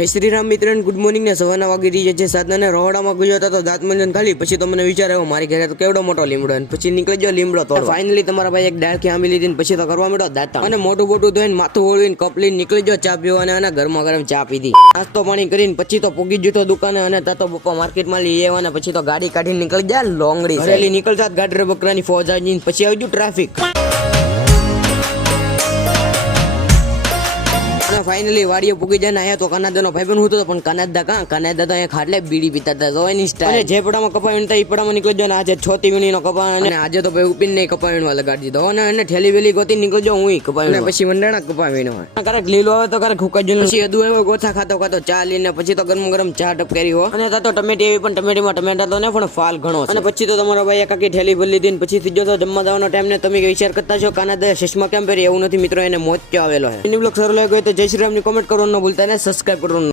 જય શ્રી રામ મિત્ર, good morning ને સવારના વાગી રહી છે 7 અને રહોડામાં ગયો હતો તો દાંત મંજન ખાલી. પછી તો મને વિચાર આવ્યો મારી ઘરે તો કેવડો મોટો લીમડો, અને પછી નીકળી ગયો લીમડો તોડવા. ફાઇનલી તમારા ભાઈ એક ડાળખી આંબી લીધી ને પછી તો કરવા માંડ્યો દાંતા, અને મોટું મોટું ધોઈને માથું ઓળવીને કપ લઈને નીકળી ગયો ચા પીવા, અને ગરમા ગરમ ચા પીધી. નાસ્તો પાણી કરીને પછી તો પૂગી જતો દુકાને, અને તાતો પપ્પા માર્કેટમાં લઈ આવ્યા, અને પછી તો ગાડી કાઢીને નીકળી ગયા લોંગડી. ઘરેલી નીકળતા ગાડરે બકરાની ફોજ આવી, પછી આવી ગયું ટ્રાફિક. ફાઇનલી વાડીએ પૂગી જાય ને આયા તો કાનાદાનો ભાઈબંધ હું તો, પણ કાનાદા તો અહીંયા ખાટલે બીડી પીતા હતા તો એની સ્ટાઈલ. અને જે પડામાં કપાવીને હતા એ પડામાં નીકળી ગયો, ને આજે 6 વીણીનો કપા, અને આજે તો ભાઈ ઉપીને નહીં કપાવીણવા લગાડી દીધો, અને એને ઠેલી વેલી ગોતી નીકળી ગયો હું કપાવીને, પછી મંડાણા કપાવીણવા. ક્યારેક લીલો આવે તો ક્યારેક હુકા જ, પછી અદુ આવ્યો ગોથા ખાતો ચા લઈને પછી તો ગરમ ગરમ ચા ટપકારી હો. અને તો ટમેટી એવી, પણ ટમેટીમાં ટમેટા તો ને પણ ફાલ ઘણો. અને પછી તો તમારા ભાઈ એકાકી ઠેલી ભરી લીધી, પછી સીધો તો જમવા જવાનો ટાઈમ ને તમે વિચાર કરતા છો કાનાદા ચશ્મા કેમ પહેરી, એવું નથી મિત્રો, એને મોતિયો આવેલો છે. એની બ્લોગ સારો લાગ્યો તો જય શ્રી રામની કોમેન્ટ કરવાનું ન ભૂલતા, ને સબસ્ક્રાઇબ કરવાનું.